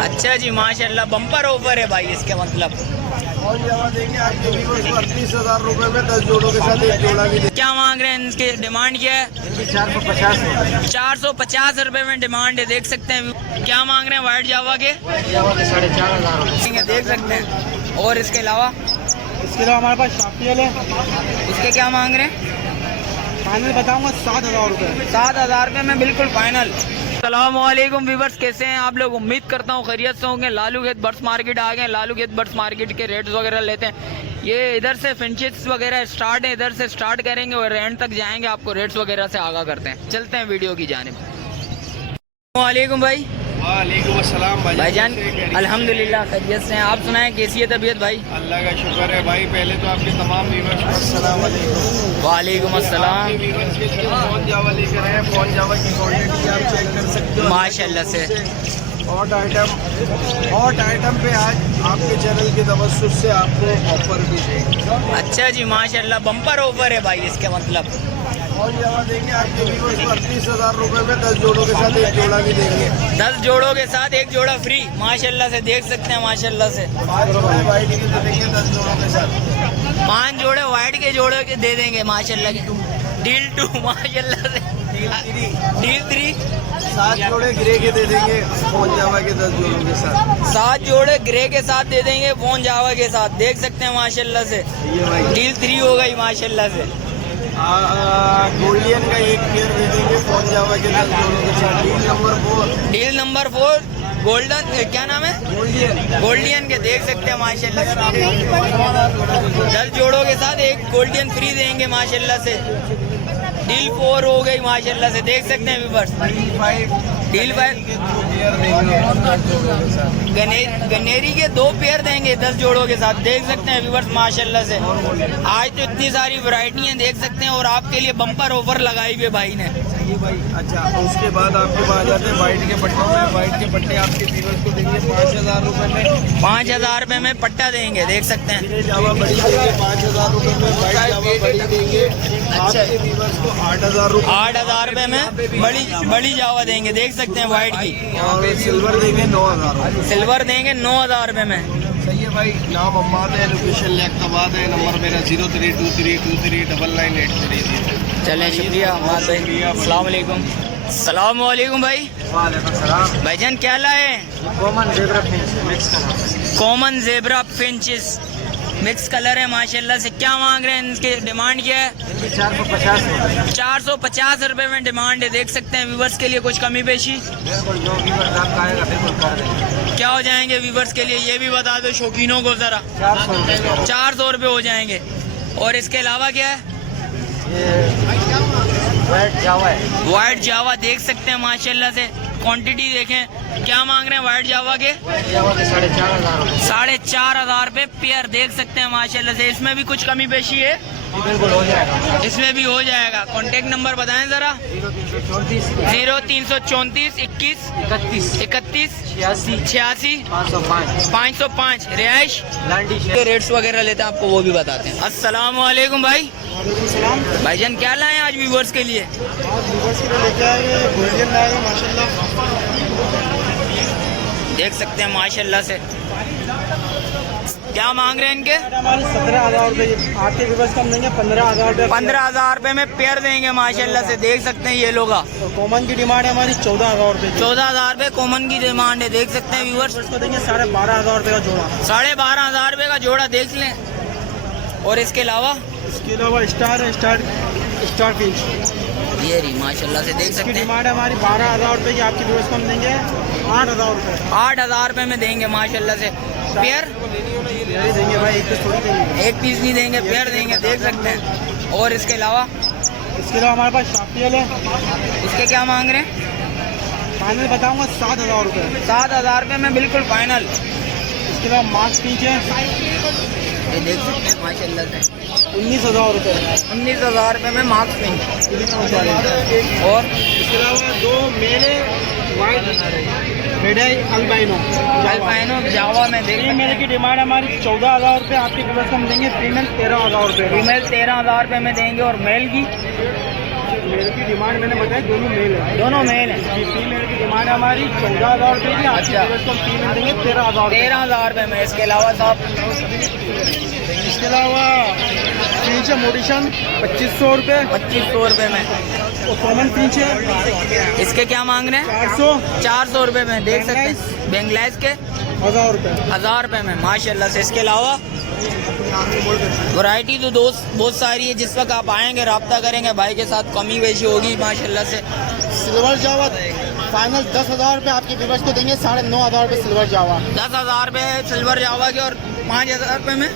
अच्छा जी माशाल्लाह, bumper offer है भाई इसके मतलब। और जावा देंगे आपके व्यूअर्स को 38,000 रुपए में 10 जोड़ों के साथ एक जोड़ा भी। क्या मांग रहे हैं इनके, डिमांड क्या है? 450 रुपए में डिमांड है, देख सकते हैं। क्या मांग रहे हैं वाइट जावा के? 4,500 देख सकते हैं। और इसके अलावा हमारे पास शाफियल है, इसके क्या मांग रहे हैं? फाइनल बताऊंगा 7,000 रुपए। 7,000 रुपये में बिल्कुल फाइनल। अस्सलामुअलैकुम व्यूअर्स, कैसे हैं आप लोग? उम्मीद करता हूँ खैरियत से होंगे। लालू खेत बर्ड्स मार्केट आ गए। लालू खेत बर्ड्स मार्केट के रेट्स वगैरह लेते हैं। ये इधर से फिंचेस वगैरह स्टार्ट है, इधर से स्टार्ट करेंगे और एंड तक जाएंगे, आपको रेट्स वगैरह से आगाह करते हैं। चलते हैं वीडियो की जानिब। वालेकुम भाई। वालेकुम अस्सलाम भाईजान, अल्हम्दुलिल्लाह खैरियत से हैं। आप सुनाएं, कैसी है तबीयत भाई? अल्लाह का शुक्र है भाई। पहले तो आपके तमाम व्यूअर्स को अस्सलाम वालेकुम। वालेकुम अस्सलाम। व्यूअर्स के लिए फोन जावा लेकर आए हैं। फोन जावा की क्वालिटी आप चेक कर सकते हो माशाल्लाह से। हॉट आइटम पे आज आपके चैनल के तवज्जुह से आपको ऑफर भी देंगे। अच्छा जी माशाल्लाह, बम्पर ऑफर है भाई इसके मतलब। और जावा देंगे आपके व्यूअर्स को 38,000 रुपए में 10 जोड़ों के साथ एक जोड़ा भी देंगे। 10 जोड़ों के साथ एक जोड़ा फ्री, माशाल्लाह से देख सकते हैं। माशाल्लाह से 5 जोड़े वाइट के दे देंगे 10 जोड़ों के साथ। 5 जोड़े वाइट के जोड़े के दे देंगे माशाल्लाह के। डील 2 माशाल्लाह से। डील 3 7 जोड़े ग्रे के दे देंगे फोन जावा के 10 जोड़ों के साथ। 7 जोड़े ग्रे के साथ दे देंगे फोन जावा के साथ, देख सकते हैं माशाल्लाह से। डील 3 हो गई माशाल्लाह से। गोल्डियन का एक पेयर दे देंगे फोन जावा के 10 जोड़ों के साथ। डील नंबर 4 गोल्डन, क्या नाम है? गोल्डियन के, देख सकते हैं माशाल्लाह से। 10 जोड़ों के साथ एक गोल्डियन फ्री देंगे माशाल्लाह से। डील 4 हो गई माशाल्लाह से, देख सकते हैं व्यूअर्स। डील 5 गनेरी के 2 पेयर देंगे 10 जोड़ों के साथ, देख सकते हैं व्यूअर्स माशाल्लाह से। आज तो इतनी सारी वैरायटी हैं, देख सकते हैं। और आपके लिए बम्पर ऑफर लगाई हुई भाई ने। अच्छा, उसके बाद आपके पास आ जाते हैं वाइट के पट्टों में। वाइट के पट्टे आपके व्यूअर्स को देंगे 5,000 रुपए में। 5,000 रुपए में पट्टा देंगे, देख सकते हैं। जावा बड़ी देंगे 5,000 रुपए में। वाइट जावा बड़ी देंगे आपके व्यूअर्स को 8,000 रुपए। 8,000 रुपए में बड़ी जावा देंगे, देख सकते हैं वाइट की। और सिल्वर देंगे 9,000। सिल्वर देंगे 9,000 रुपए में। सही है भाई। नाम अम्माद है, लोकेशन लियाकताबाद है। नंबर मेरा 0323233833। चलें, शुक्रिया अम्माद भाई। अस्सलाम वालेकुम। अस्सलाम वालेकुम भाई। वालेकुम सलाम। भाईजान क्या लाए? Common zebra Finch mix colour. Common zebra finches mix colour है माशाल्लाह से। क्या मांग रहे हैं इनके, डिमांड क्या है? 450। 450 रुपए में डिमांड है, देख सकते हैं। व्यूवर्स के लिए कुछ कमी पेशी बिल्कुल, जो व्यूअर्स आपका आएगा बिल्कुल कर देंगे। क्या हो जाएंगे व्यूवर्स के लिए, ये भी बता दो शौकीनों को ज़रा। 400 रुपये हो जाएंगे। और इसके अलावा क्या है? वाइट जावा है। वाइट जावा देख सकते हैं माशाल्लाह से। क्वांटिटी देखें। क्या मांग रहे हैं वाइट जावा के? 4,500। 4,500 रुपये पेयर, देख सकते हैं माशाल्लाह से। इसमें भी कुछ कमी पेशी है? बिल्कुल हो जाएगा। इसमें भी हो जाएगा। कॉन्टेक्ट नंबर बताएं ज़रा। 0334 21 31 86 505। रिहाइश के रेट्स वगैरह लेते हैं, आपको वो भी बताते हैं। अस्सलाम वालेकुम भाई। भाईजान क्या लाए आज व्यूवर्स के लिए? लेके आए गोल्डन लाए माशाल्लाह। देख सकते हैं माशाल्लाह से। क्या मांग रहे हैं इनके? हमारे 17,000 रुपये। आपके व्यूअर्स को हम देंगे 15,000 रुपये। 15,000 रुपये में पेयर देंगे माशाल्लाह से, देख सकते हैं। ये लोग तो कॉमन की डिमांड है हमारी 14,000 रुपये। 14,000 रुपये कॉमन की डिमांड है, देख सकते हैं व्यूवर्स। को देंगे 12,500 रुपये का जोड़ा। 12,500 रुपये का जोड़ा, देख लें। और इसके अलावा स्टार फिंच ये रही माशाल्लाह से, देख सकते हैं। डिमांड है हमारी 12,000 रुपये की। आपके व्यूअर्स को हम देंगे 8,000 रुपये। 8,000 रुपये में देंगे माशाल्लाह से। पेयर देंगे भाई, एक पीस थोड़ी देंगे। एक पीस नहीं देंगे, पेयर देंगे, देख सकते हैं। और इसके अलावा हमारे पास शाफियल है। इसके क्या मांग रहे हैं? फाइनल बताऊंगा 7,000 रुपये। 7,000 रुपये में बिल्कुल फाइनल। इसके अलावा मास्क पीच है, ये देख सकते हैं माशाल्लाह से। 19,000 रुपये। 19,000 रुपये में मार्क्स पिंक। और इसके अलावा 2 मेले वाइट मेडाई अल्बाइनो जावा में देखिए। मेरे की डिमांड हमारी 14,000 रुपये। आपके व्यूअर्स को हम देंगे फीमेल 13,000 रुपये। फीमेल 13,000 रुपये में देंगे। और मेल की मेल की डिमांड मैंने बताई, दोनों मेल है। दोनों मेल हैं। फीमेल की डिमांड हमारी 14,000 रुपये की। अच्छा। इसको फीमेल देंगे 13,000। 13,000 रुपये में। इसके अलावा साहब, इसके अलावा पीछे मोडिशन 2500 रुपये। 2500 रुपये में। और कॉमन पीछे इसके क्या मांग रहे हैं? 400 रुपये में। देख सकते हैं बेंगलाइज के 1,000 रुपये। 1000 रुपये में माशाल्लाह से। इसके अलावा वैरायटी तो दोस्त बहुत सारी है। जिस वक्त आप आएंगे रब्ता करेंगे भाई के साथ, कमी बेशी होगी माशाल्लाह से। सिल्वर जावा फाइनल 10,000 रुपये आपके व्यूअर्स को देंगे। 9,500 रुपये सिल्वर जावा। 10,000 रुपये सिल्वर जावा के। और 5,000 रुपये में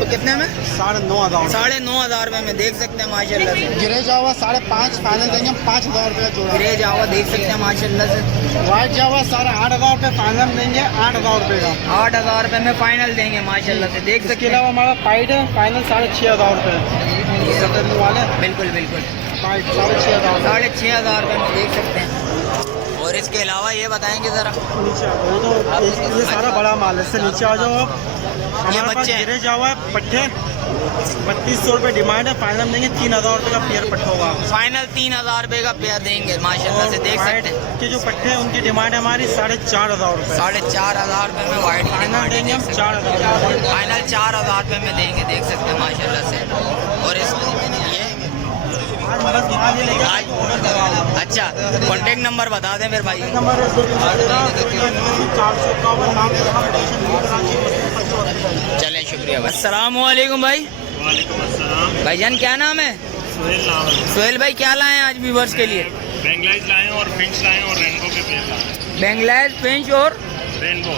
तो कितने में? 9,500। 9,500 रुपये में। देख सकते हैं माशाल्लाह से। ग्रे जावा 5.5 फाइनल देंगे हम। 5,000 रुपये जोड़ा। ग्रे जावा देख सकते हैं माशाल्लाह से। व्हाइट जावा 8,500 रुपये फाइनल देंगे। 8,000 रुपये का। 8,000 रुपये में फाइनल देंगे माशाल्लाह से। देख इसके सकते अलावा हैं। हमारा पाइड है फाइनल 6,500 रुपये वाले। बिल्कुल बिल्कुल। पाइड 6,500। 6,500 रुपये में देख सकते हैं। और इसके अलावा ये बताएंगे ज़रा। नीचे आ जाओ, तो ये सारा बड़ा माल है। इससे नीचे आ जाओ आप। हमारे पास बच्चे हैं। गिरे जावा है पट्टे 3,200 रुपये डिमांड है। फाइनल देंगे 3,000 रुपये का पेयर पट्टा होगा। फाइनल 3,000 रुपये का पेयर देंगे माशाल्लाह से। देख सकते हैं के जो पट्टे हैं उनकी डिमांड है हमारी 4,500 रुपये। 4,500 रुपये में वाइट की फाइनल डिमांड है। देंगे हम देख सकते हैं। 4,000। फाइनल 4,000 रुपये में देंगे। देख सकते हैं माशाल्लाह से। और इस ये आज बस माल ये लेके आज अच्छा कॉन्टेक्ट नंबर बता दें फिर भाई। नंबर है 451 नाम से चलें शुक्रिया भाई। अस्सलामुअलैकुम भाई। वालेकुम अस्सलाम। भाईजान क्या नाम है? सुहेल नाम है। सोहेल भाई क्या लाए हैं आज व्यूवर्स के लिए? बेंगलाइज लाए और फिंच लाए और रेनबो के पेड़ लाए। बेंगलाइज, फिंच और रेनबो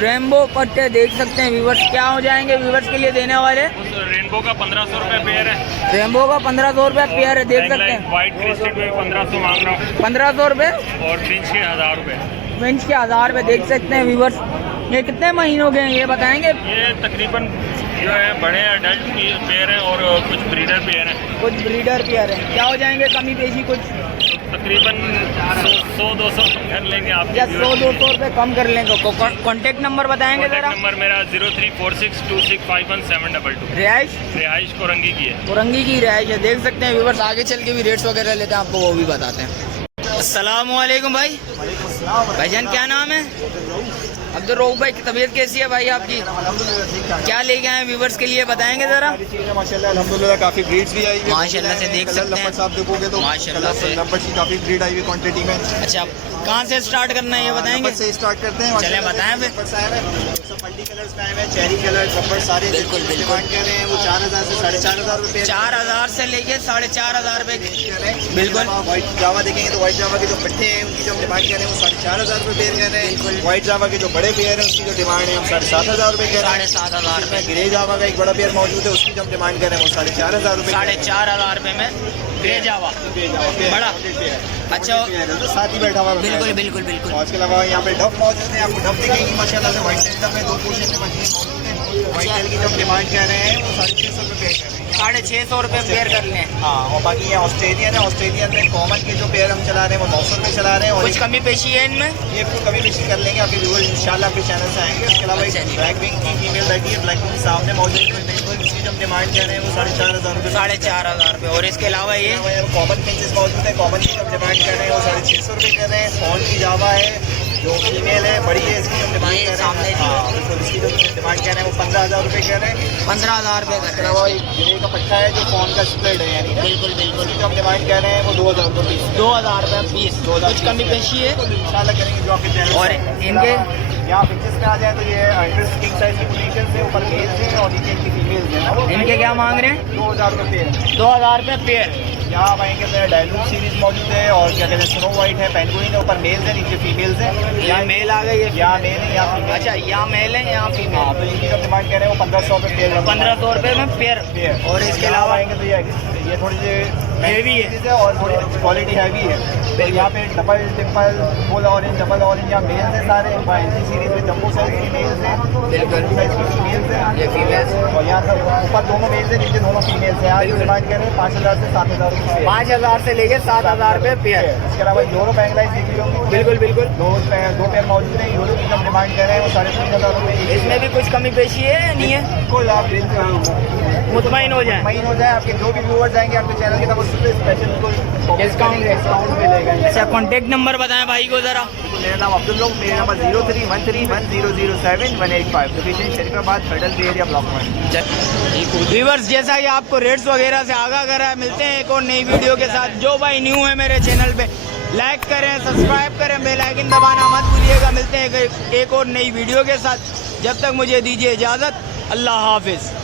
रेनबो पट्टे देख सकते हैं व्यूवर्स। क्या हो जाएंगे व्यूवर्स के लिए देने वाले? रेनबो का 1,500 रुपये पेयर है। रेनबो का 1,500 रुपये पेयर है। देख सकते हैं। व्हाइट क्रिस्टेड में 1,500 मांग रहा हूँ 1,500 रुपये। और फिंच के 1,000 रुपये। फिंच के 1,000 रुपये। देख सकते हैं व्यूवर्स। ये कितने महीनों के हैं ये बताएंगे? ये तकरीबन जो है बड़े अडल्ट की पेयर हैं और कुछ ब्रीडर पेयर हैं। कुछ ब्रीडर पेयर हैं। क्या हो जाएंगे कमी पेशी कुछ? तकरीबन 100-200 कर लेंगे आप। या 100-200 रुपये कम कर लेंगे। कॉन्टेक्ट नंबर बताएंगे ज़रा। नंबर मेरा 0346265172। रिहाइश कोरंगी की है। कोरंगी की रिहाइश है। देख सकते हैं व्यूवर्स। आगे चल के भी रेट्स वगैरह लेते हैं, आपको वो भी बताते हैं। अस्सलामुअलैकुम भाई। भाईजान क्या नाम है? अब्दुल रऊफ भाई। की तबीयत कैसी है भाई आपकी? क्या लेके आए व्यूवर्स के लिए बताएंगे ज़रा। माशाल्लाह अल्हम्दुलिल्लाह काफी ब्रीड्स भी आई हुई है माशाल्लाह से। देख सकते हैं आप देखोगे तो माशाल्लाह से लंबर्स की काफी ब्रीड आई हुई क्वांटिटी में। अच्छा कहाँ से स्टार्ट करना है ये बताएंगे? से स्टार्ट करते हैं। चलें बताएं फिर। सब मल्टी कलर्स में आए हैं। चेरी कलर कपड़ सारे बिल्कुल, बिल्कुल। डिमांड कर रहे हैं वो 4,000 से 4,500 रुपये। 4,000 से लेके 4,500 रुपये। बिल्कुल। व्हाइट जावा देखेंगे तो व्हाइट जावा के जो पट्टे हैं उनकी जो हम डिमांड कर रहे हैं वो 4,500 रुपये पेयर कर रहे हैं। व्हाइट जावा के जो बड़े पेयर हैं उसकी जो डिमांड है हम 7,500 रुपये कर रहे हैं। 7,500 रुपये। ग्रे जावा का एक बड़ा पेयर मौजूद है उसकी जो हम डिमांड कर रहे हैं वो 4,500 रुपये। 4,500 रुपये में ग्रे जावा बड़ा। अच्छा तो साथ ही बैठा हुआ है। बिल्कुल बिल्कुल बिल्कुल। और इसके अलावा यहाँ पे डब मौजूद है। आपको डब दिखेंगी माशाल्लाह से। व्हाइट टेल डब में 2 पोर्शन में मछली मौजूद है। व्हाइट टेल की जो हम डिमांड कर रहे हैं वो 650 रुपये पेयर कर रहे हैं। 650 रुपये पेयर कर लें। हाँ और बाकी ये ऑस्ट्रेलियन है। ऑस्ट्रेलियन में कॉमन के जो पेयर हम चला रहे हैं वो 900 रुपये चला रहे हैं। और कुछ कमी पेशी है इनमें? ये कभी बेशी कर लेंगे आपके व्यूअर्स इंशाल्लाह आपके चैनल से आएंगे। इसके अलावा एक ब्लैक विंग की फीमेल बैठी है। ब्लैक विंग सामने मौजूद है। इसकी जो हम डिमांड कर रहे हैं वो 4,500 रुपये। 4,500 रुपये। और इसके अलावा ये कॉमन फिंचेस मौजूद है। कॉमन की जो हम डिमांड कर रहे हैं वो 650 रुपये कर रहे हैं। फोन की जावा है जो फीमेल है बड़ी है इसकी हम डिमांड कर रहे हैं। हाँ बिल्कुल। इसकी जो डिमांड कर रहे हैं वो 15,000 रुपये कर रहे हैं। 15,000 रुपये कर इसके रहे अलावा हैं। एक ग्रे का पट्टा है जो फोन का स्प्रेड है यानी बिल्कुल बिल्कुल। जो हम डिमांड कर रहे हैं वो 2,000 रुपये पीस। 2,000 रुपये पीस। कुछ कमी पेशी है? इंशाल्लाह करेंगे जो आपके चैनल। और इनके यहाँ पिक्चर्स में आ जाए तो ये अंडर किंग साइज की पोजीशन से ऊपर मेल्स हैं और नीचे इनकी फीमेल्स हैं ना। इनके क्या मांग रहे हैं? 2,000 रुपये पेयर। 2,000 रुपये पेयर। यहाँ आप आएंगे तो डायलूट सीरीज मौजूद है और क्या कहते हैं स्नो वाइट है। पेंगुइन है। ऊपर मेल्स है नीचे फीमेल्स हैं। यहाँ मेल आ गई है। यहाँ मेल है यहाँ फीमेल। अच्छा यहाँ मेल है यहाँ हाँ फीमेल। तो इनकी जो डिमांड कर रहे हैं वो 1,500 रुपये पेयर। 1,500 रुपये में पेयर। पेयर। और इसके अलावा आएंगे तो ये थोड़ी सी हेवी है और थोड़ी क्वालिटी हैवी है। तो यहाँ पे double triple full orange double orange यहाँ मेल्स हैं सारे। इसी सीरीज में जम्बो साइज की मेल्स हैं। बिल्कुल। साइज की फीमेल्स हैं। ये फीमेल्स। और यहाँ पर ऊपर दोनों मेल्स हैं नीचे दोनों फीमेल्स हैं। यहाँ जो डिमांड कर रहे हैं 5,000 से 7,000 रुपये। 5,000 से लेके 7,000 रुपये पेयर। इसके अलावा यूरो बैंगलाइज देखी होगी। बिल्कुल बिल्कुल। दो पेयर मौजूद हैं। यूरो की हम डिमांड कर रहे हैं वो 3,500 रुपये। इसमें भी कुछ कमी पेशी है या नहीं है? बिल्कुल आप मुतमईन हो जाए। महीन हो जाए। आपके जो भी व्यूअर्स जाएंगे आपके चैनल के, तब उसमें स्पेशल डिस्काउंट मिलेगा। अच्छा, कॉन्टेक्ट नंबर बताएं भाई को ज़रा। मेरा नाम अब्दुल लोग, मेरा number 03131007 location Sharifabad, federal B area, block 1। Viewers, जैसा कि आपको रेट्स वगैरह से आगाह करा है, मिलते हैं एक और नई वीडियो के साथ। जो भाई न्यू है मेरे चैनल पे, लाइक करें, सब्सक्राइब करें, बेल आइकन दबाना मत भूलिएगा। मिलते हैं एक और नई वीडियो के साथ। जब तक मुझे दीजिए इजाज़त, अल्लाह हाफिज़।